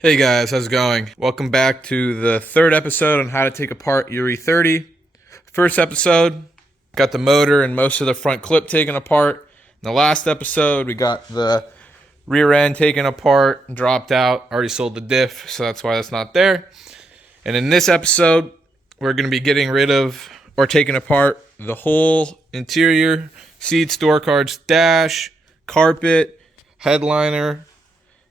Hey guys, how's it going? Welcome back to the third episode on how to take apart your E30. First episode, got the motor and most of the front clip taken apart. In the last episode, we got the rear end taken apart and dropped out. Already sold the diff, so that's why that's not there. And in this episode, we're going to be getting rid of or taking apart the whole interior, seats, door cards, dash, carpet, headliner,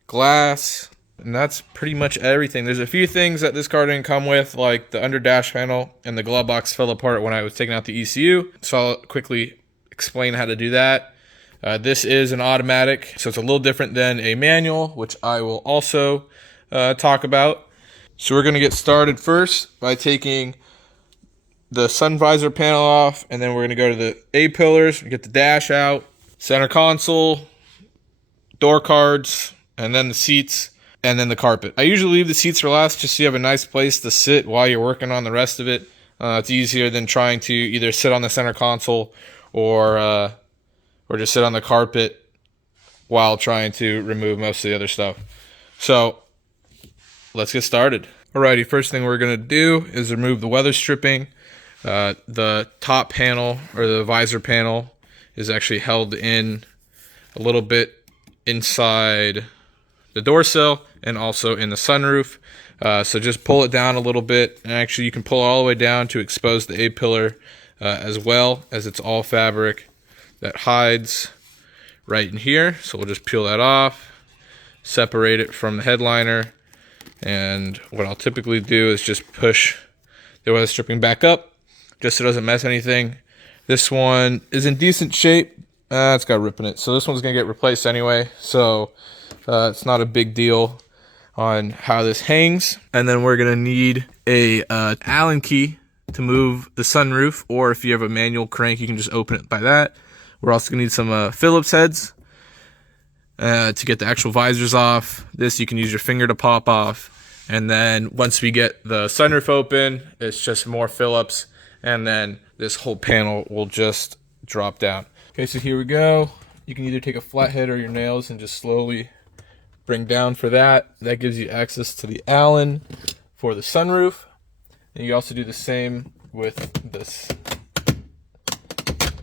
glass. And that's pretty much everything. There's a few things that this car didn't come with, like the under dash panel and the glove box fell apart when I was taking out the ECU. So I'll quickly explain how to do that. This is an automatic, so it's a little different than a manual, which I will also talk about. So we're going to get started first by taking the sun visor panel off, and then we're going to go to the A-pillars, get the dash out, center console, door cards, and then the seats. And then the carpet. I usually leave the seats for last just so you have a nice place to sit while you're working on the rest of it. It's easier than trying to either sit on the center console or just sit on the carpet while trying to remove most of the other stuff. So let's get started. Alrighty, first thing we're going to do is remove the weather stripping. The top panel or the visor panel is actually held in a little bit inside the door sill and also in the sunroof. So just pull it down a little bit, and actually you can pull all the way down to expose the A-pillar as well, as it's all fabric that hides right in here. So we'll just peel that off, separate it from the headliner, and what I'll typically do is just push the weather stripping back up just so it doesn't mess anything. This one is in decent shape. It's got a rip in it, so this one's gonna get replaced anyway, so it's not a big deal on how this hangs. And then we're gonna need a Allen key to move the sunroof, or if you have a manual crank, you can just open it by that. We're also gonna need some Phillips heads to get the actual visors off. This you can use your finger to pop off. And then once we get the sunroof open, it's just more Phillips, and then this whole panel will just drop down. Okay, so here we go. You can either take a flathead or your nails and just slowly bring down for that. That gives you access to the Allen for the sunroof. And you also do the same with this,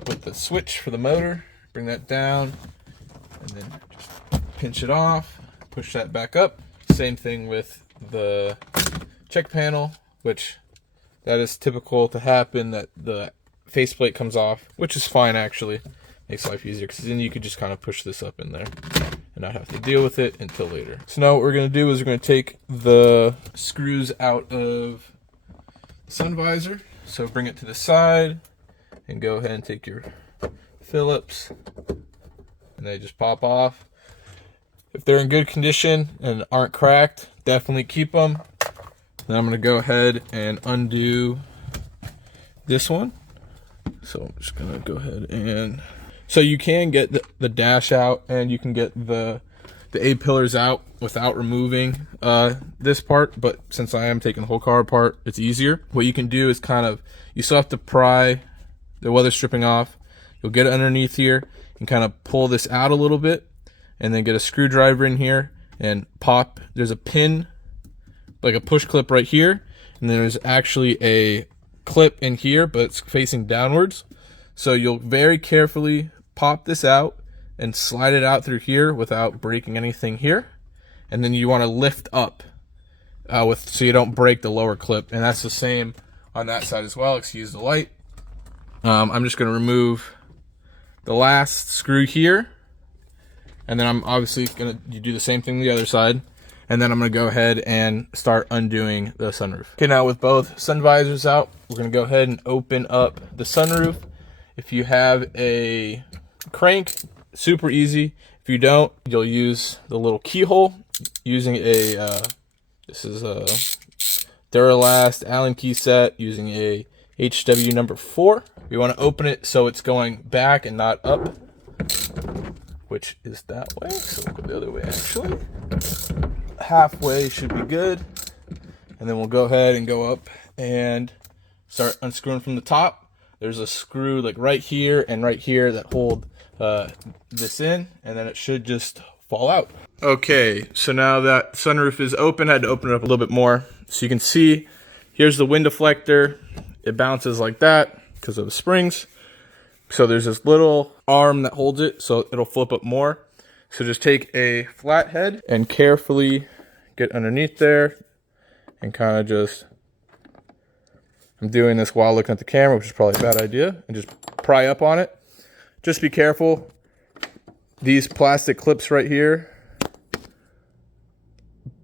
with the switch for the motor. Bring that down and then just pinch it off, push that back up. Same thing with the check panel, which that is typical to happen, that the faceplate comes off, which is fine actually. Makes life easier because then you could just kind of push this up in there and not have to deal with it until later. So now what we're going to do is we're going to take the screws out of the sun visor. So bring it to the side and go ahead and take your Phillips, and they just pop off. If they're in good condition and aren't cracked, definitely keep them. Then I'm going to go ahead and undo this one. So I'm just going to go ahead and... So you can get the dash out, and you can get the A-pillars out without removing this part, but since I am taking the whole car apart, it's easier. What you can do is you still have to pry the weather stripping off. You'll get it underneath here and kind of pull this out a little bit, and then get a screwdriver in here and pop. There's a pin, like a push clip right here, and then there's actually a clip in here, but it's facing downwards. So you'll very carefully pop this out and slide it out through here without breaking anything here. And then you want to lift up so you don't break the lower clip. And that's the same on that side as well. Excuse the light. I'm just going to remove the last screw here. And then I'm obviously going to do the same thing on the other side. And then I'm going to go ahead and start undoing the sunroof. Okay, now with both sun visors out, we're going to go ahead and open up the sunroof. If you have a crank, super easy. If you don't, you'll use the little keyhole using this is a Duralast Allen key set using a HW number 4. We want to open it so it's going back and not up, which is that way. So we'll go the other way actually. Halfway should be good. And then we'll go ahead and go up and start unscrewing from the top. There's a screw like right here and right here that hold this in, and then it should just fall out. Okay, so now that sunroof is open, I had to open it up a little bit more. So you can see, here's the wind deflector. It bounces like that because of the springs. So there's this little arm that holds it, so it'll flip up more. So just take a flathead and carefully get underneath there and kind of just, I'm doing this while looking at the camera, which is probably a bad idea, and just pry up on it. Just be careful. These plastic clips right here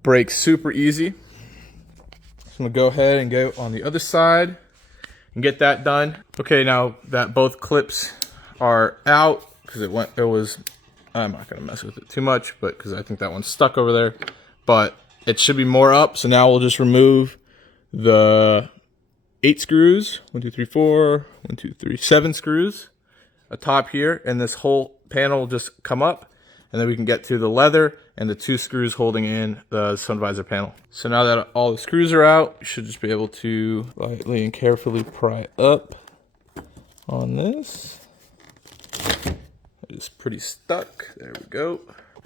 break super easy. So I'm gonna go ahead and go on the other side and get that done. Okay, now that both clips are out, because I'm not gonna mess with it too much, but because I think that one's stuck over there, but it should be more up. So now we'll just remove the 8 screws, 1, 2, 3, 4, 1, 2, 3, 7 screws atop here, and this whole panel will just come up, and then we can get to the leather and the 2 screws holding in the sun visor panel. So now that all the screws are out, you should just be able to lightly and carefully pry up on this. It's pretty stuck. There we go.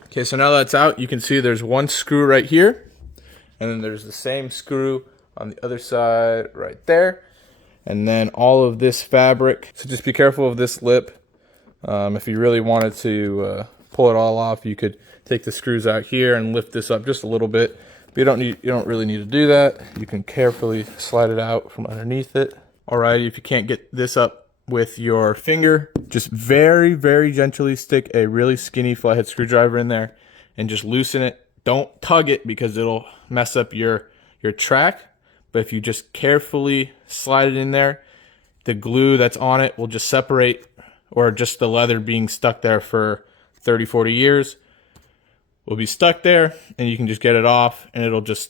Okay, so now that's out, you can see there's 1 screw right here, and then there's the same screw on the other side right there, and then all of this fabric. So just be careful of this lip. If you really wanted to pull it all off, you could take the screws out here and lift this up just a little bit. But you don't really need to do that. You can carefully slide it out from underneath it. Alrighty, if you can't get this up with your finger, just very, very gently stick a really skinny flathead screwdriver in there and just loosen it. Don't tug it because it'll mess up your track. But if you just carefully slide it in there, the glue that's on it will just separate, or just the leather being stuck there for 30, 40 years will be stuck there, and you can just get it off, and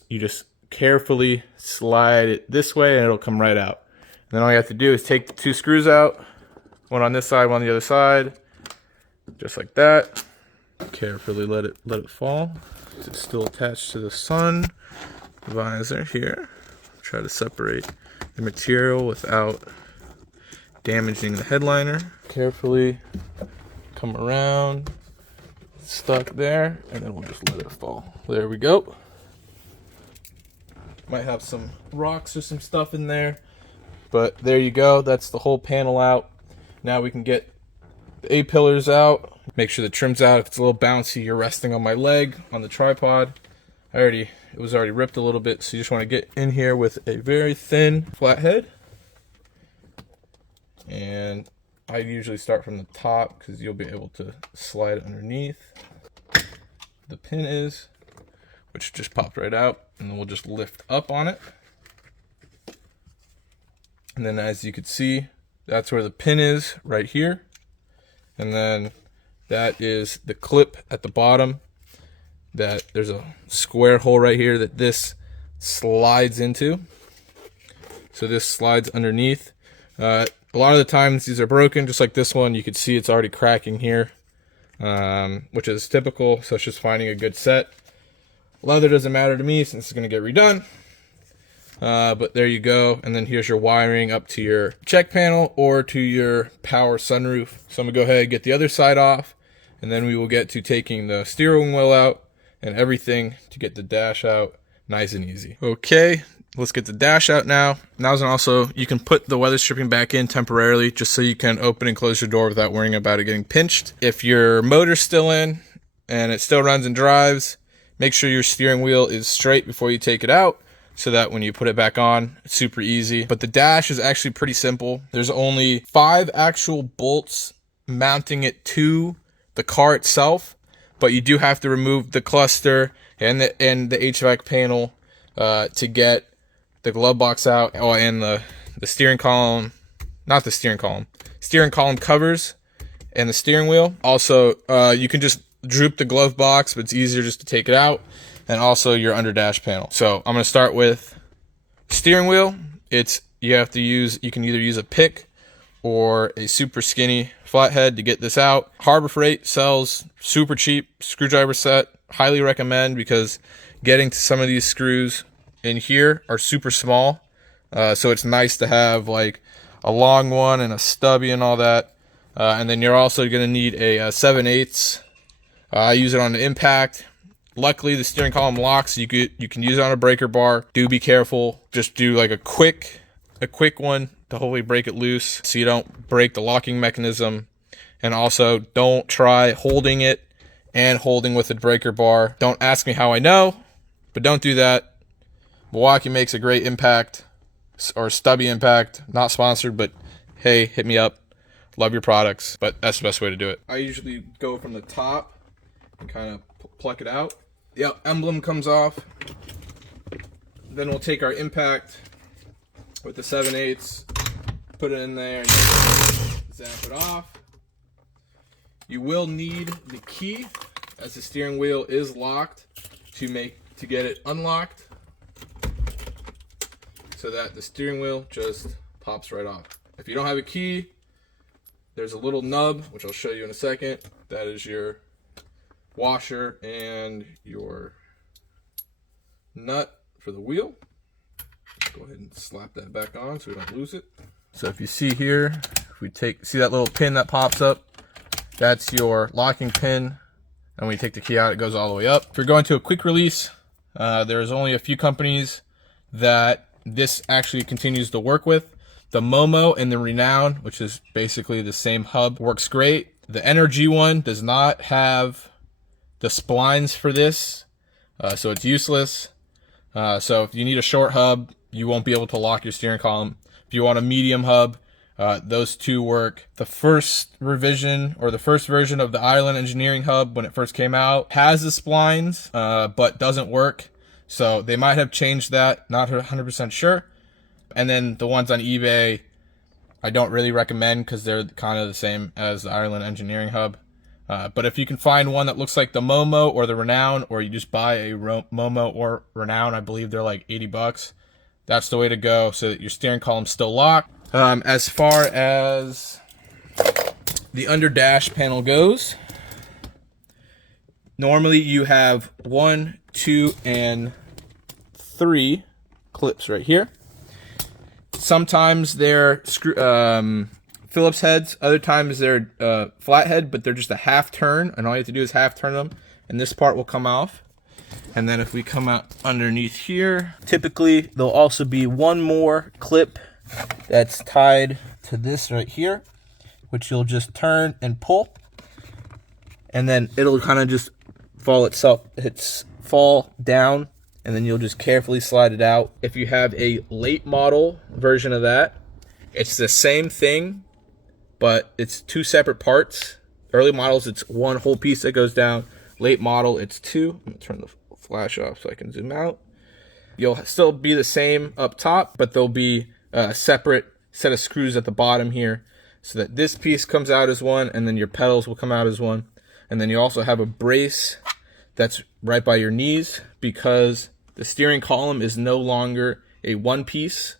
you just carefully slide it this way and it'll come right out. And then all you have to do is take the 2 screws out, one on this side, one on the other side, just like that. Carefully let it fall. It's still attached to the sun visor here. Try to separate the material without damaging the headliner. Carefully come around, stuck there, and then we'll just let it fall. There we go. Might have some rocks or some stuff in there, but there you go. That's the whole panel out. Now we can get the A-pillars out. Make sure the trim's out. If it's a little bouncy, you're resting on my leg on the tripod. It was already ripped a little bit, so you just want to get in here with a very thin flathead. And I usually start from the top because you'll be able to slide underneath. The pin is, which just popped right out, and then we'll just lift up on it. And then as you can see, that's where the pin is right here. And then that is the clip at the bottom. That there's a square hole right here that this slides into. So this slides underneath. A lot of the times these are broken, just like this one. You can see it's already cracking here, which is typical. So it's just finding a good set. Leather doesn't matter to me since it's going to get redone. But there you go. And then here's your wiring up to your check panel or to your power sunroof. So I'm going to go ahead and get the other side off. And then we will get to taking the steering wheel out and everything to get the dash out nice and easy. Okay, let's get the dash out now. Now, also, you can put the weather stripping back in temporarily just so you can open and close your door without worrying about it getting pinched. If your motor's still in and it still runs and drives, make sure your steering wheel is straight before you take it out so that when you put it back on, it's super easy. But the dash is actually pretty simple. There's only 5 actual bolts mounting it to the car itself, but you do have to remove the cluster and the HVAC panel to get the glove box out, and the steering column, not the steering column covers and the steering wheel. Also, you can just droop the glove box, but it's easier just to take it out, and also your under dash panel. So I'm going to start with steering wheel. You can either use a pick or a super skinny flathead to get this out. Harbor Freight sells super cheap screwdriver set. Highly recommend, because getting to some of these screws in here are super small. So it's nice to have like a long one and a stubby and all that. And then you're also going to need a 7/8 I use it on the impact. Luckily, the steering column locks. So you can use it on a breaker bar. Do be careful. Just do like a quick one to hopefully break it loose so you don't break the locking mechanism. And also, don't try holding it and holding with a breaker bar. Don't ask me how I know, but don't do that. Milwaukee makes a great impact, or stubby impact. Not sponsored, but hey, hit me up. Love your products, but that's the best way to do it. I usually go from the top and kind of pluck it out. The emblem comes off. Then we'll take our impact with the 7/8, put it in there, and zap it off. You will need the key, as the steering wheel is locked, to get it unlocked, so that the steering wheel just pops right off. If you don't have a key, there's a little nub, which I'll show you in a second. That is your washer and your nut for the wheel. Go ahead and slap that back on so we don't lose it. So if you see here, if we see that little pin that pops up, that's your locking pin. And when you take the key out, it goes all the way up. If you're going to a quick release, there's only a few companies that this actually continues to work with. The Momo and the Renown, which is basically the same hub, works great. The Energy one does not have the splines for this, so it's useless. So if you need a short hub, you won't be able to lock your steering column. If you want a medium hub, those two work. The first revision, or the first version of the Island Engineering hub when it first came out, has the splines, but doesn't work. So they might have changed that, not 100% sure. And then the ones on eBay, I don't really recommend because they're kind of the same as the Ireland Engineering Hub. But if you can find one that looks like the Momo or the Renown, or you just buy a Momo or Renown, I believe they're like 80 bucks. That's the way to go, so that your steering column's still locked. As far as the under dash panel goes, normally you have 1, 2, and 3 clips right here. Sometimes they're Phillips heads, other times they're flathead, but they're just a half turn, and all you have to do is half turn them, and this part will come off. And then if we come out underneath here, typically there'll also be one more clip that's tied to this right here, which you'll just turn and pull, and then it'll kind of just fall down, and then you'll just carefully slide it out. If you have a late model version of that, it's the same thing, but it's 2 separate parts. Early models, it's one whole piece that goes down. Late model, it's 2. I'm gonna turn the flash off so I can zoom out. You'll still be the same up top, but there'll be a separate set of screws at the bottom here, so that this piece comes out as one, and then your pedals will come out as one. And then you also have a brace that's right by your knees, because the steering column is no longer a one-piece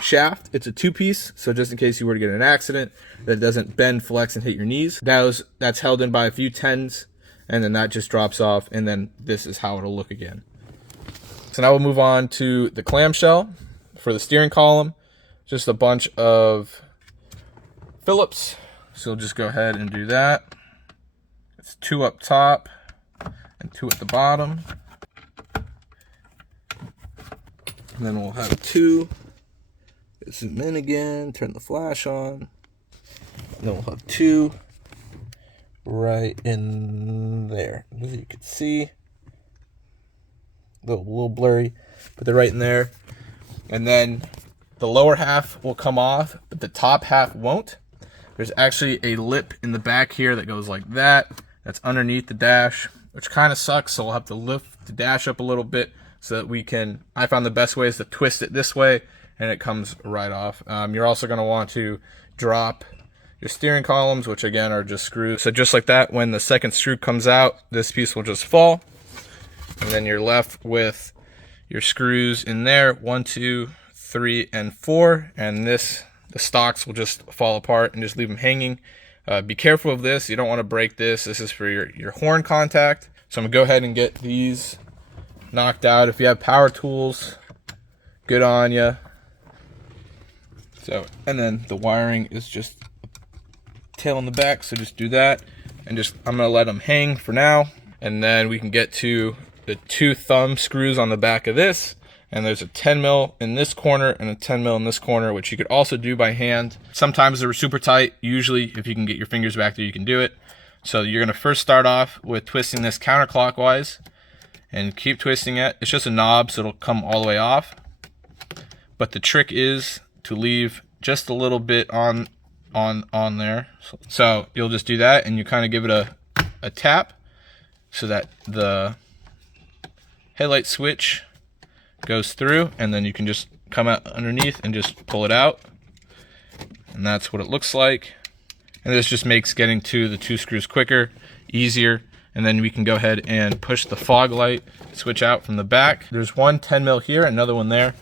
shaft, it's a 2-piece. So just in case you were to get in an accident, that doesn't bend, flex, and hit your knees. That's held in by a few 10s, and then that just drops off, and then this is how it'll look again. So now we'll move on to the clamshell for the steering column. Just a bunch of Phillips. So we'll just go ahead and do that. It's 2 up top and 2 at the bottom. And then we'll have 2. Zoom in again, turn the flash on. And then we'll have 2 right in there. As you can see, a little blurry, but they're right in there. And then the lower half will come off, but the top half won't. There's actually a lip in the back here that goes like that. That's underneath the dash, which kind of sucks, so we'll have to lift the dash up a little bit so that we can, I found the best way is to twist it this way, and it comes right off. You're also going to want to drop your steering columns, which again are just screws. So just like that, when the second screw comes out, this piece will just fall, and then you're left with your screws in there, 1, 2, 3, and 4, and the stocks will just fall apart and just leave them hanging. Be careful of this. You don't want to break this. This is for your horn contact. So I'm gonna go ahead and get these knocked out. If you have power tools, good on you. So, and then the wiring is just tail in the back, so just do that. and I'm gonna let them hang for now, and then we can get to the 2 thumb screws on the back of this. And there's a 10 mil in this corner and a 10 mil in this corner, which you could also do by hand. Sometimes they're super tight. Usually, if you can get your fingers back there, you can do it. So you're gonna first start off with twisting this counterclockwise and keep twisting it. It's just a knob, so it'll come all the way off. But the trick is to leave just a little bit on there. So you'll just do that, and you kind of give it a tap so that the headlight switch goes through, and then you can just come out underneath and just pull it out, and that's what it looks like. And this just makes getting to the 2 screws quicker, easier. And then we can go ahead and push the fog light switch out from the back. There's one 10 mil here, another one there.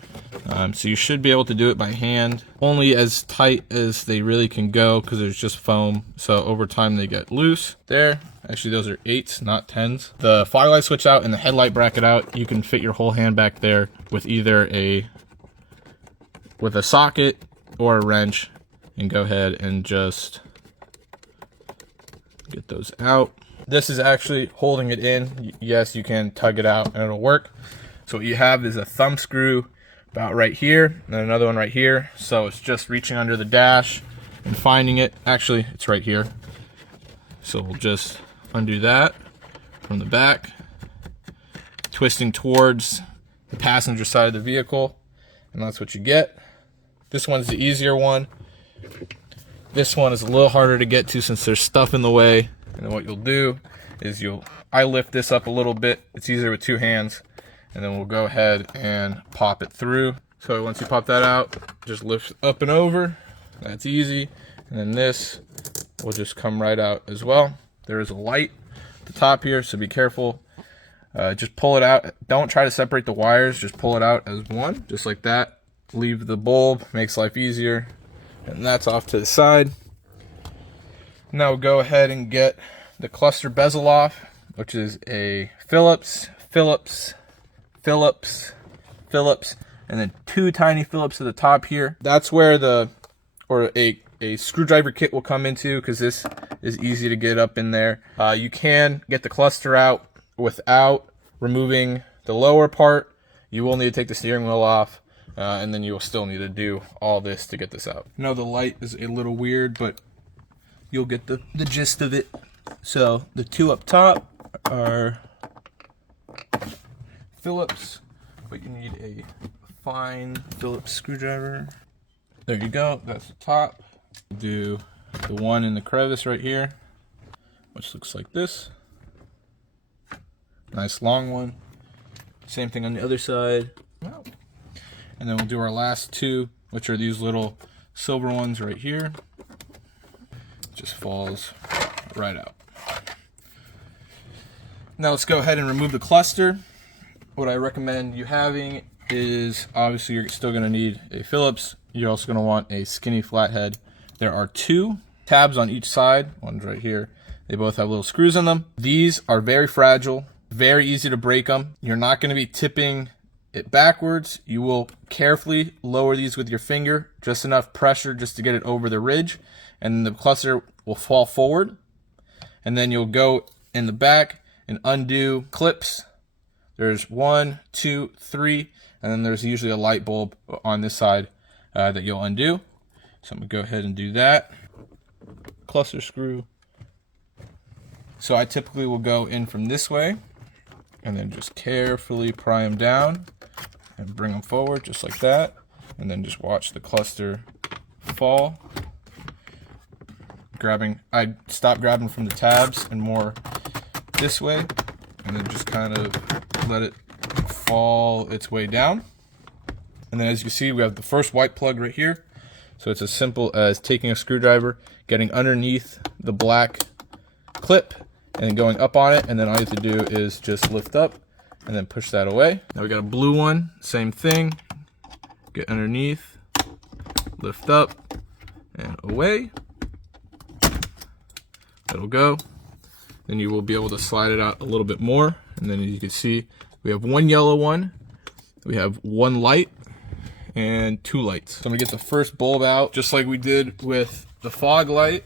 So you should be able to do it by hand, only as tight as they really can go, because there's just foam. So over time they get loose. There, actually those are 8s, not 10s. The fog light switch out and the headlight bracket out. You can fit your whole hand back there with either a socket or a wrench, and go ahead and just get those out. This is actually holding it in. Yes, you can tug it out and it'll work. So what you have is a thumb screw about right here, and then another one right here. So it's just reaching under the dash and finding it. Actually, it's right here. So we'll just undo that from the back, twisting towards the passenger side of the vehicle, and that's what you get. This one's the easier one. This one is a little harder to get to since there's stuff in the way. And then what you'll do is I lift this up a little bit. It's easier with 2 hands. And then we'll go ahead and pop it through. So once you pop that out, just lift up and over. That's easy. And then this will just come right out as well. There is a light at the top here, so be careful. Just pull it out. Don't try to separate the wires. Just pull it out as one, just like that. Leave the bulb, makes life easier. And that's off to the side. Now we'll go ahead and get the cluster bezel off, which is a Phillips, and then 2 tiny Phillips at the top here. That's where a screwdriver kit will come into, because this is easy to get up in there. You can get the cluster out without removing the lower part. You will need to take the steering wheel off, and then you will still need to do all this to get this out. I know the light is a little weird, but you'll get the gist of it. So the 2 up top are Phillips, but you need a fine Phillips screwdriver. There you go, that's the top. Do the one in the crevice right here, which looks like this. Nice long one. Same thing on the other side. And then we'll do our last 2, which are these little silver ones right here. Just falls right out. Now let's go ahead and remove the cluster. What I recommend you having is, obviously you're still going to need a Phillips. You're also going to want a skinny flathead. There are 2 tabs on each side. One's right here. They both have little screws in them. These are very fragile, very easy to break them. You're not going to be tipping it backwards. You will carefully lower these with your finger, just enough pressure just to get it over the ridge, and the cluster will fall forward. And then you'll go in the back and undo clips. There's 1, 2, 3, and then there's usually a light bulb on this side that you'll undo. So I'm gonna go ahead and do that. Cluster screw. So I typically will go in from this way and then just carefully pry them down and bring them forward just like that. And then just watch the cluster fall. I stop grabbing from the tabs and more this way, and then just kind of let it fall its way down. And then as you see, we have the first white plug right here. So it's as simple as taking a screwdriver, getting underneath the black clip, and then going up on it, and then all you have to do is just lift up and then push that away. Now we got a blue one, same thing. Get underneath, lift up, and away. That'll go. Then you will be able to slide it out a little bit more. And then as you can see, we have 1 yellow one, we have 1 light, and 2 lights. So I'm gonna get the first bulb out, just like we did with the fog light.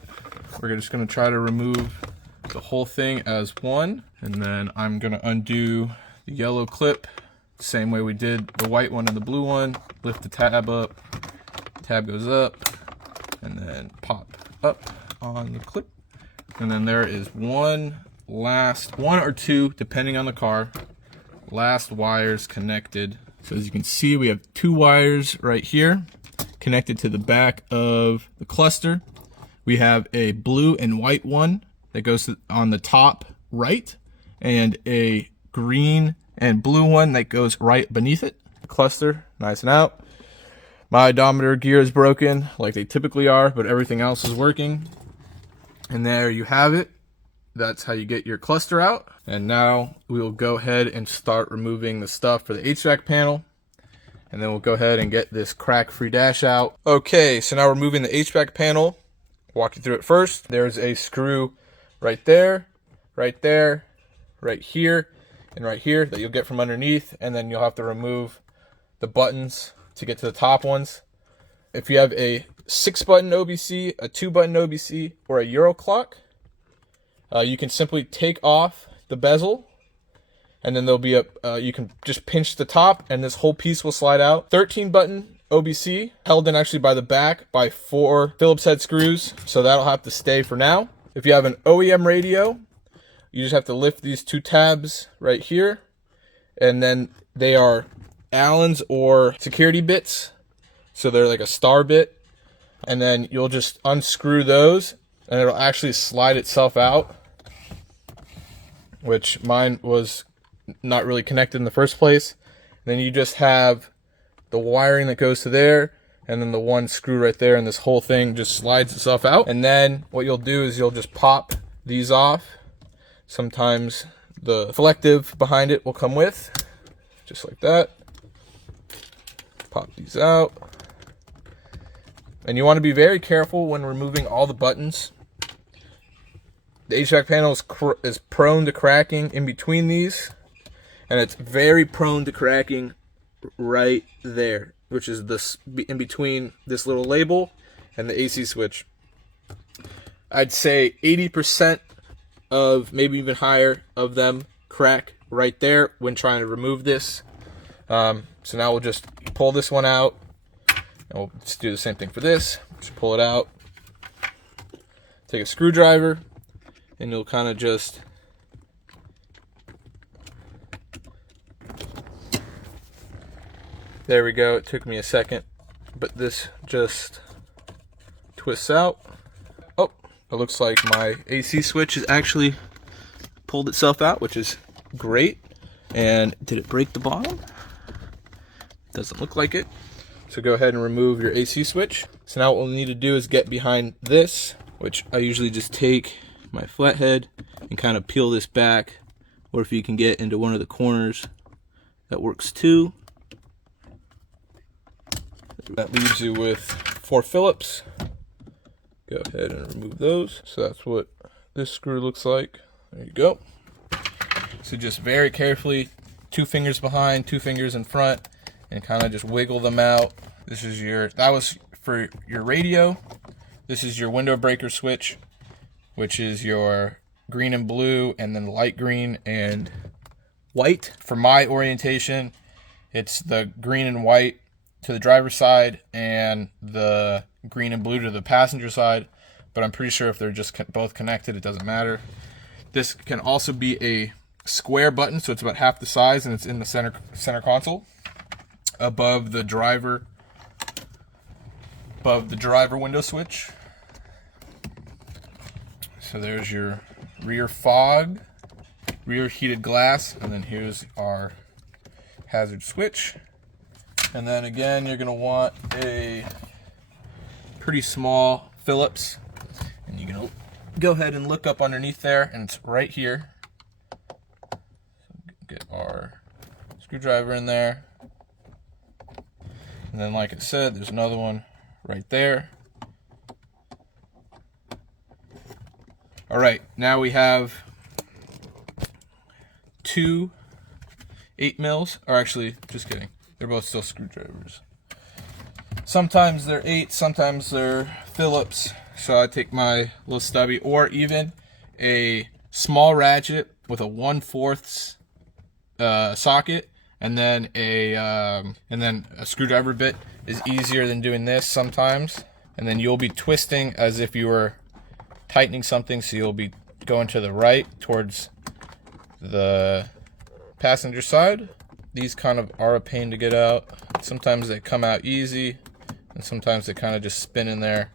We're just gonna try to remove the whole thing as one. And then I'm gonna undo the yellow clip, same way we did the white one and the blue one. Lift the tab up, tab goes up, and then pop up on the clip. And then there is one or two, depending on the car, last wires connected. So as you can see, we have two wires right here connected to the back of the cluster. We have a blue and white one that goes on the top right, and a green and blue one that goes right beneath it. Cluster, nice and out. My odometer gear is broken like they typically are, but everything else is working. And there you have it. That's how you get your cluster out. And now we will go ahead and start removing the stuff for the HVAC panel. And then we'll go ahead and get this crack-free dash out. Okay, so now we're moving the HVAC panel. Walk you through it first. There's a screw right there, right there, right here, and right here that you'll get from underneath. And then you'll have to remove the buttons to get to the top ones. If you have a 6-button OBC, a 2-button OBC, or a Euro clock, you can simply take off the bezel, and then there'll be you can just pinch the top and this whole piece will slide out. 13-button OBC, held in actually by the back by 4 Phillips head screws, so that'll have to stay for now. If you have an OEM radio, you just have to lift these 2 tabs right here, and then they are Allen's or security bits, so they're like a star bit, and then you'll just unscrew those and it'll actually slide itself out, which mine was not really connected in the first place. And then you just have the wiring that goes to there, and then the one screw right there, and this whole thing just slides itself out. And then what you'll do is you'll just pop these off. Sometimes the reflective behind it will come with, just like that. Pop these out. And you want to be very careful when removing all the buttons. The HVAC panel is prone to cracking in between these, and it's very prone to cracking right there, which is this in between this little label and the AC switch. I'd say 80% of, maybe even higher, of them crack right there when trying to remove this. So now we'll just pull this one out, and we'll just do the same thing for this. Just pull it out, take a screwdriver, and you'll kind of just there we go. It took me a second, but this just twists out. Oh, it looks like my AC switch has actually pulled itself out, which is great. And did it break the bottom? Doesn't look like it. So go ahead and remove your AC switch. So now what we'll need to do is get behind this, which I usually just take my flathead and kind of peel this back, or if you can get into one of the corners, that works too. That leaves you with 4 Phillips. Go ahead and remove those. So that's what this screw looks like. There you go. So just very carefully, 2 fingers behind, 2 fingers in front, and kind of just wiggle them out. This is that was for your radio. This is your window breaker switch, which is your green and blue, and then light green and white. For my orientation, it's the green and white to the driver's side and the green and blue to the passenger side, but I'm pretty sure if they're just both connected, it doesn't matter. This can also be a square button, so it's about half the size, and it's in the center console above the driver window switch. So there's your rear fog, rear heated glass, and then here's our hazard switch. And then again, you're going to want a pretty small Phillips, and you're going to go ahead and look up underneath there, and it's right here. So get our screwdriver in there. And then, like I said, there's another one right there. All right, now we have 2 8mm, or actually, just kidding. They're both still screwdrivers. Sometimes they're 8, sometimes they're Phillips. So I take my little stubby, or even a small ratchet with a 1/4 socket, and then a screwdriver bit is easier than doing this sometimes. And then you'll be twisting as if you were tightening something, so you'll be going to the right towards the passenger side. These kind of are a pain to get out. Sometimes they come out easy, and sometimes they kind of just spin in there.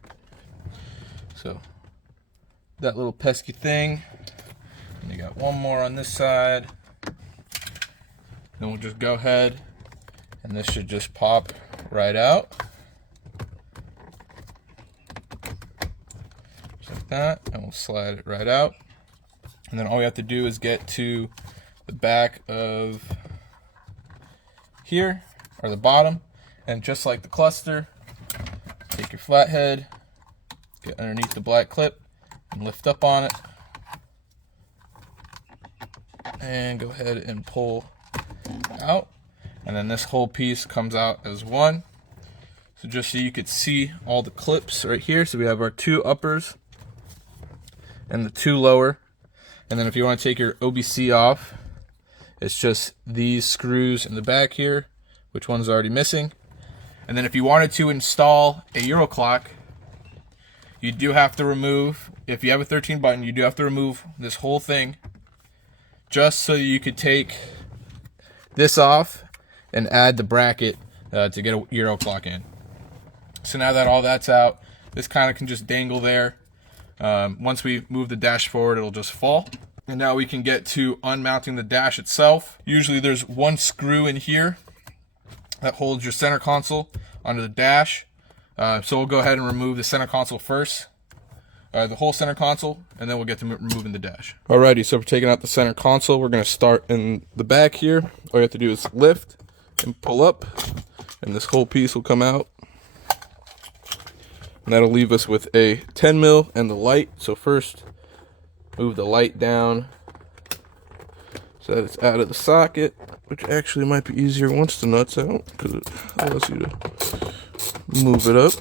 So that little pesky thing. And you got one more on this side. Then we'll just go ahead, and this should just pop right out. Just like that, and we'll slide it right out. And then all we have to do is get to the back of here, or the bottom, and just like the cluster, take your flathead, get underneath the black clip, and lift up on it, and go ahead and pull out. And then this whole piece comes out as one. So just so you could see all the clips right here. So we have our 2 uppers and the 2 lower. And then if you want to take your OBC off, it's just these screws in the back here, which one's already missing. And then if you wanted to install a Euro clock, you do have to remove, if you have a 13 button, you do have to remove this whole thing, just so you could take this off and add the bracket to get a Euro clock in. So now that all that's out, this kind of can just dangle there. Once we move the dash forward, it'll just fall. And now we can get to unmounting the dash itself. Usually there's one screw in here that holds your center console onto the dash. So we'll go ahead and remove the center console first. The whole center console, and then we'll get to removing the dash. Alrighty, so for taking out the center console, we're going to start in the back here. All you have to do is lift and pull up, and this whole piece will come out. And that'll leave us with a 10 mil and the light. So first, move the light down so that it's out of the socket, which actually might be easier once the nut's out, because it allows you to move it up.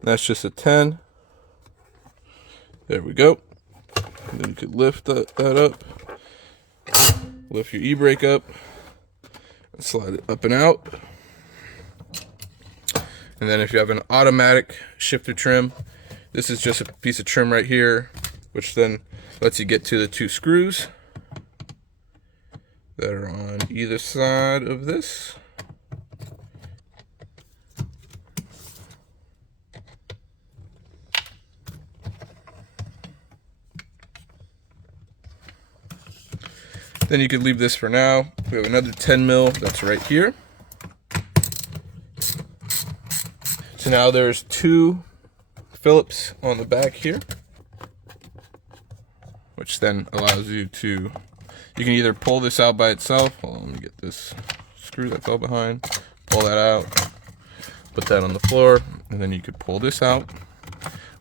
That's just a 10. There we go. And then you could lift that up. Lift your e-brake up. And slide it up and out. And then if you have an automatic shifter trim, this is just a piece of trim right here, which then lets you get to the 2 screws that are on either side of this. Then you could leave this for now. We have another 10 mil that's right here. So now there's 2 Phillips on the back here, which then allows you to, you can either pull this out by itself. Hold on, let me get this screw that fell behind. Pull that out, put that on the floor, and then you could pull this out,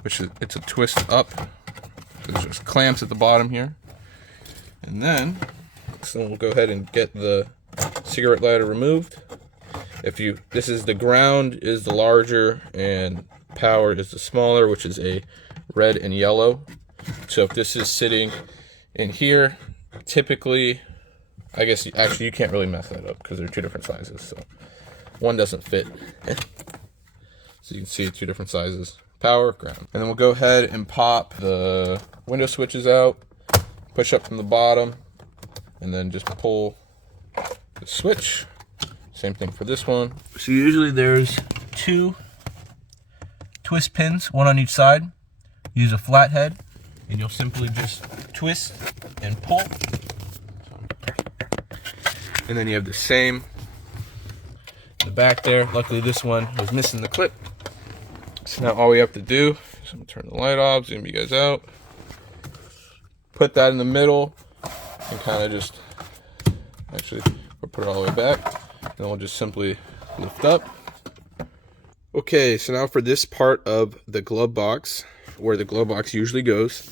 which is, it's a twist up. There's just clamps at the bottom here. And then, so we'll go ahead and get the cigarette lighter removed. This is the ground is the larger and power is the smaller, which is a red and yellow. So if this is sitting in here, typically, I guess actually you can't really mess that up because they're 2 different sizes. So one doesn't fit. So you can see 2 different sizes, power, ground. And then we'll go ahead and pop the window switches out, push up from the bottom, and then just pull the switch. Same thing for this one. So usually there's 2 twist pins, one on each side. Use a flathead, and you'll simply just twist and pull. And then you have the same in the back there. Luckily this one was missing the clip. So now all we have to do is I'm gonna turn the light off, zoom you guys out. Put that in the middle and kind of just, actually, we'll put it all the way back. Then we'll just simply lift up. Okay, so now for this part of the glove box, where the glove box usually goes.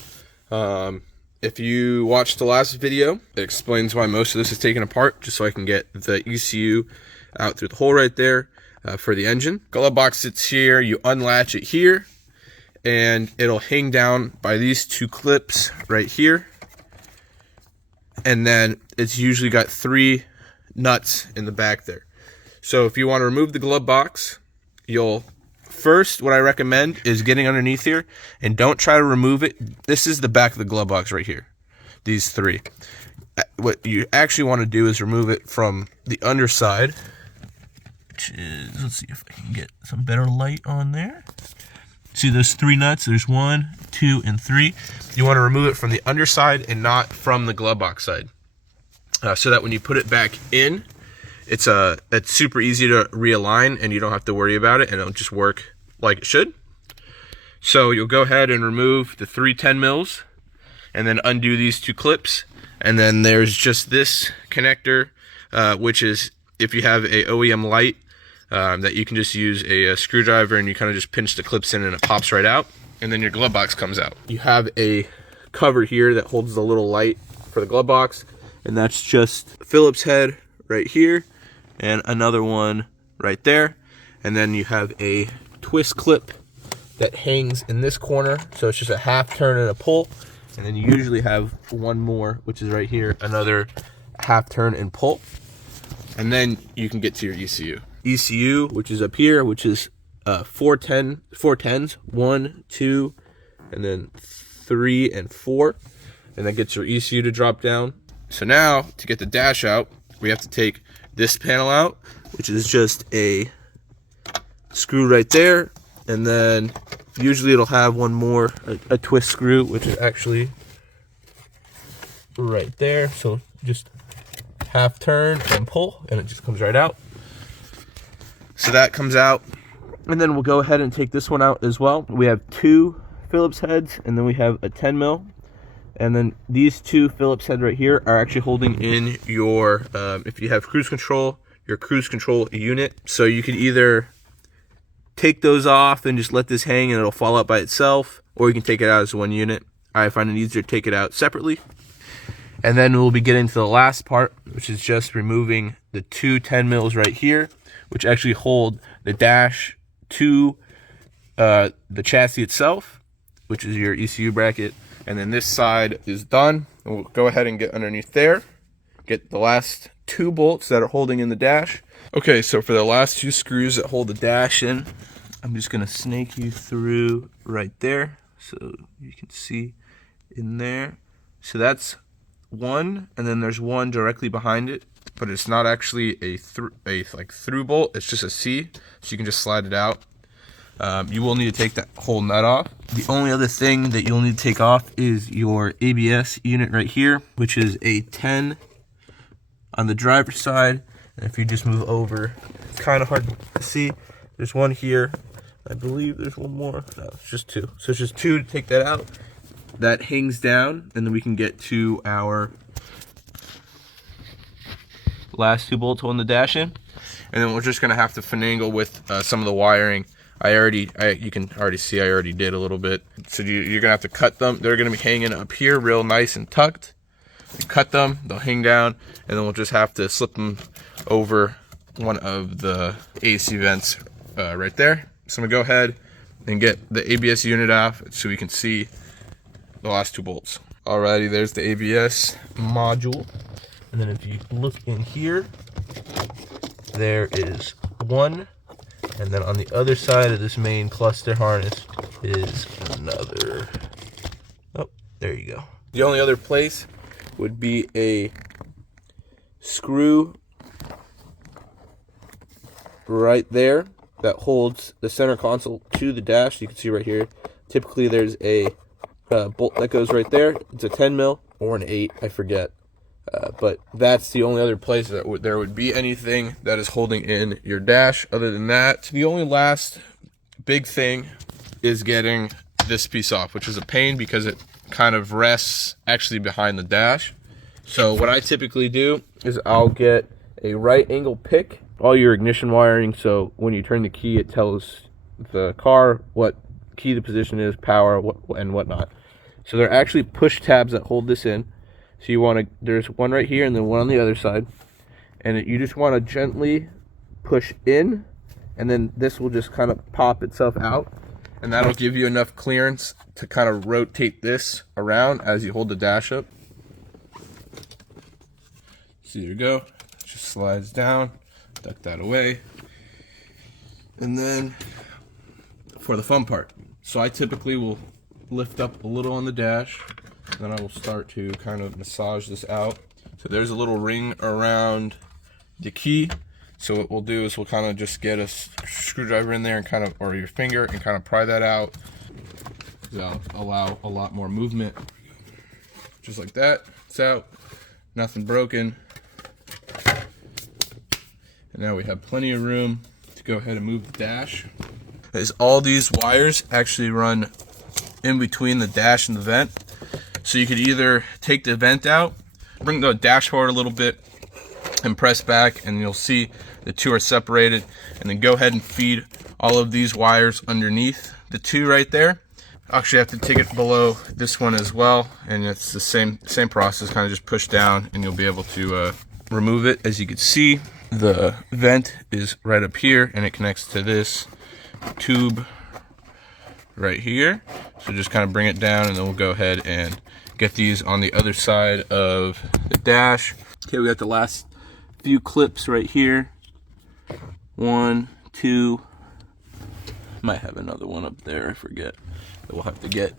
If you watched the last video, it explains why most of this is taken apart, just so I can get the ECU out through the hole right there for the engine. Glove box sits here, you unlatch it here, and it'll hang down by these two clips right here. And then it's usually got 3 nuts in the back there. So if you want to remove the glove box, first, what I recommend is getting underneath here, and don't try to remove it. This is the back of the glove box right here, these 3. What you actually want to do is remove it from the underside, which is, let's see if I can get some better light on there. See those 3 nuts? There's 1, 2, and 3. You want to remove it from the underside and not from the glove box side, so that when you put it back in, it's super easy to realign, and you don't have to worry about it, and it'll just work like it should. So you'll go ahead and remove the 3 10 mils, and then undo these 2 clips, and then there's just this connector, which is if you have a OEM light, that you can just use a screwdriver, and you kind of just pinch the clips in, and it pops right out, and then your glove box comes out. You have a cover here that holds the little light for the glove box, and that's just Phillips head right here, and another one right there. And then you have a twist clip that hangs in this corner, so it's just a half turn and a pull. And then you usually have one more, which is right here, another half turn and pull. And then you can get to your ECU. ECU, which is up here, which is 4 10s, 1, 2, and then 3 and 4. And that gets your ECU to drop down. So now, to get the dash out, we have to take this panel out, which is just a screw right there, and then usually it'll have one more, a twist screw, which is actually right there. So just half turn and pull, and it just comes right out. So that comes out, and then we'll go ahead and take this one out as well. We have 2 Phillips heads, and then we have a 10 mil. And then these 2 Phillips heads right here are actually holding in your, if you have cruise control, your cruise control unit. So you could either take those off and just let this hang and it'll fall out by itself, or you can take it out as one unit. I find it easier to take it out separately. And then we'll be getting to the last part, which is just removing the 2 10 mils right here, which actually hold the dash to the chassis itself, which is your ECU bracket. And then this side is done. We'll go ahead and get underneath there, get the last 2 bolts that are holding in the dash. Okay, so for the last 2 screws that hold the dash in, I'm just gonna snake you through right there so you can see in there. So that's one, and then there's one directly behind it, but it's not actually a through bolt, it's just a C, so you can just slide it out. You will need to take that whole nut off. The only other thing that you'll need to take off is your ABS unit right here, which is a 10 on the driver's side. And if you just move over, it's kind of hard to see. There's one here. I believe there's one more. No, it's just 2. So it's just 2 to take that out. That hangs down, and then we can get to our last 2 bolts holding the dash in. And then we're just gonna have to finagle with some of the wiring. You can already see I already did a little bit. So you're gonna have to cut them. They're gonna be hanging up here real nice and tucked. You cut them, they'll hang down, and then we'll just have to slip them over one of the AC vents right there. So I'm gonna go ahead and get the ABS unit off so we can see the last 2 bolts. Alrighty, there's the ABS module. And then if you look in here, there is one. And then on the other side of this main cluster harness is another. Oh, there you go. The only other place would be a screw right there that holds the center console to the dash. You can see right here. Typically there's a bolt that goes right there. It's a 10 mil or an 8, I forget. But that's the only other place that there would be anything that is holding in your dash. Other than that, the only last big thing is getting this piece off, which is a pain because it kind of rests actually behind the dash. So what I typically do is I'll get a right angle pick, all your ignition wiring, so when you turn the key it tells the car what key the position is, power, and whatnot. So they're actually push tabs that hold this in. So you want to, there's one right here and then one on the other side, and you just want to gently push in, and then this will just kind of pop itself out, and that'll give you enough clearance to kind of rotate this around as you hold the dash up. So there you go, just slides down, duck that away. And then for the fun part, so I typically will lift up a little on the dash, then I will start to kind of massage this out. So there's a little ring around the key. So what we'll do is we'll kind of just get a screwdriver in there and kind of, or your finger, and kind of pry that out. That'll allow a lot more movement. Just like that, it's out, nothing broken. And now we have plenty of room to go ahead and move the dash. As all these wires actually run in between the dash and the vent. So you could either take the vent out, bring the dash forward a little bit, and press back, and you'll see the two are separated. And then go ahead and feed all of these wires underneath the two right there. Actually, I have to take it below this one as well, and it's the same process. Kind of just push down, and you'll be able to remove it. As you can see, the vent is right up here, and it connects to this tube right here. So just kind of bring it down, and then we'll go ahead and get these on the other side of the dash. Okay, we got the last few clips right here. 1, 2. Might have another one up there, I forget, that we'll have to get.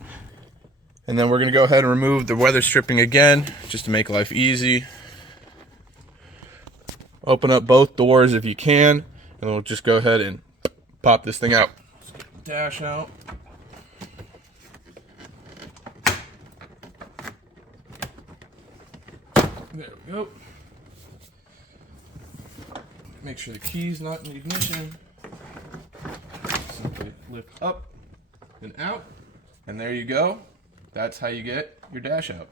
And then we're gonna go ahead and remove the weather stripping again, just to make life easy. Open up both doors if you can, and we'll just go ahead and pop this thing out. Dash out. There we go. Make sure the key's not in the ignition. Simply lift up and out, and there you go. That's how you get your dash out.